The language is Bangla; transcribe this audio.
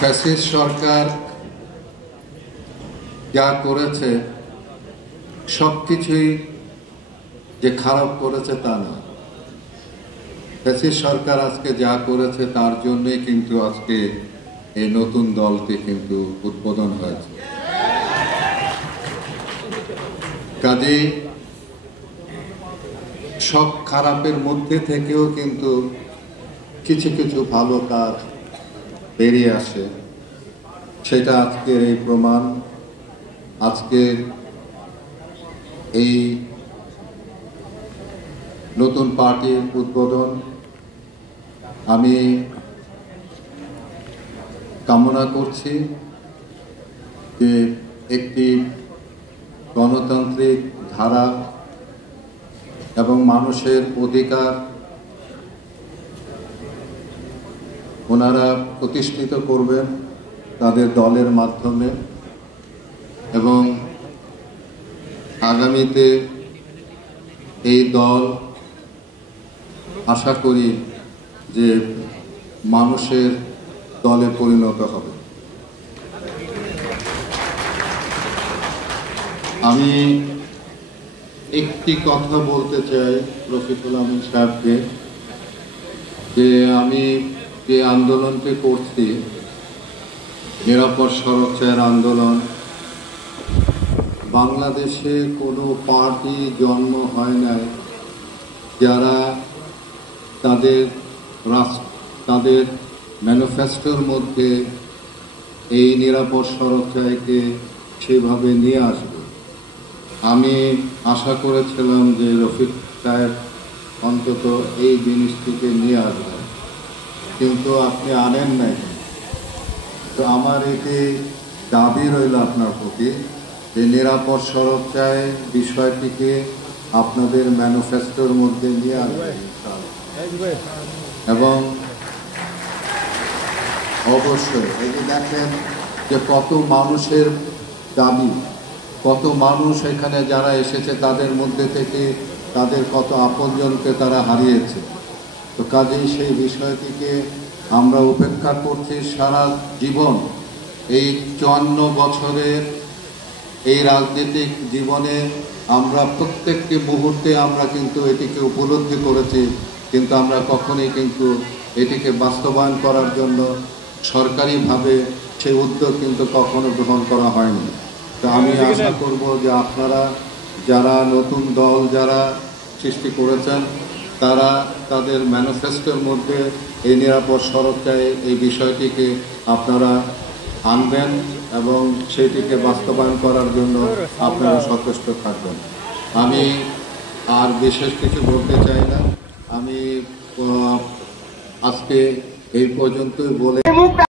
ফ্যাসিস্ট সরকার যা করেছে সবকিছুই যে খারাপ করেছে তা না। ফ্যাসিস্ট সরকার আজকে যা করেছে তার জন্যই কিন্তু আজকে এই নতুন দলটি কিন্তু উদ্বোধন হয়েছে। কাজেই সব খারাপের মধ্যে থেকেও কিন্তু কিছু কিছু ভালো কাজ বেরিয়ে আসে, সেটা আজকের এই প্রমাণ। আজকে এই নতুন পার্টির উদ্বোধন আমি কামনা করছি যে একটি গণতান্ত্রিক ধারা এবং মানুষের অধিকার ওনারা প্রতিষ্ঠিত করবেন তাদের দলের মাধ্যমে, এবং আগামীতে এই দল আশা করি যে মানুষের দলে পরিণত হবে। আমি একটি কথা বলতে চাই রফিকুল আমিন সাহেবকে, যে আমি যে আন্দোলনটি করছি, নিরাপদ সড়ক চায়ের আন্দোলন, বাংলাদেশে কোনো পার্টি জন্ম হয় নাই যারা তাদের ম্যানিফেস্টোর মধ্যে এই নিরাপদ সড়ক চাইকে সেভাবে নিয়ে আসবে। আমি আশা করেছিলাম যে রফিক সাহেব অন্তত এই জিনিসটিকে নিয়ে আসবেন, কিন্তু আপনি আনেন নাই। তো আমার এটি দাবি রইল আপনার প্রতি যে নিরাপদ সড়ক চাই বিষয়টিকে আপনাদের ম্যানিফেস্টোর মধ্যে নিয়ে আসবেন, এবং অবশ্যই এই যে দেখেন যে কত মানুষের দাবি, কত মানুষ এখানে যারা এসেছে তাদের মধ্যে থেকে তাদের কত আপনজনকে তারা হারিয়েছে। তো কাজেই সেই বিষয়টিকে আমরা উপেক্ষা করছি সারা জীবন। এই 54 বছরের এই রাজনৈতিক জীবনে আমরা প্রত্যেকটি মুহূর্তে আমরা কিন্তু এটিকে উপলব্ধি করেছি, কিন্তু আমরা কখনোই কিন্তু এটিকে বাস্তবায়ন করার জন্য সরকারিভাবে সেই উদ্যোগ কিন্তু কখনো গ্রহণ করা হয়নি। তো আমি আশা করব যে আপনারা যারা নতুন দল যারা সৃষ্টি করেছেন তারা তাদের ম্যানিফেস্টোর মধ্যে এই নিরাপদ সড়ক চাই এই বিষয়টিকে আপনারা আনবেন এবং সেটিকে বাস্তবায়ন করার জন্য আপনারা সচেষ্ট থাকবেন। আমি আর বিশেষ কিছু বলতে চাই না, আমি আজকে এই পর্যন্তই বলে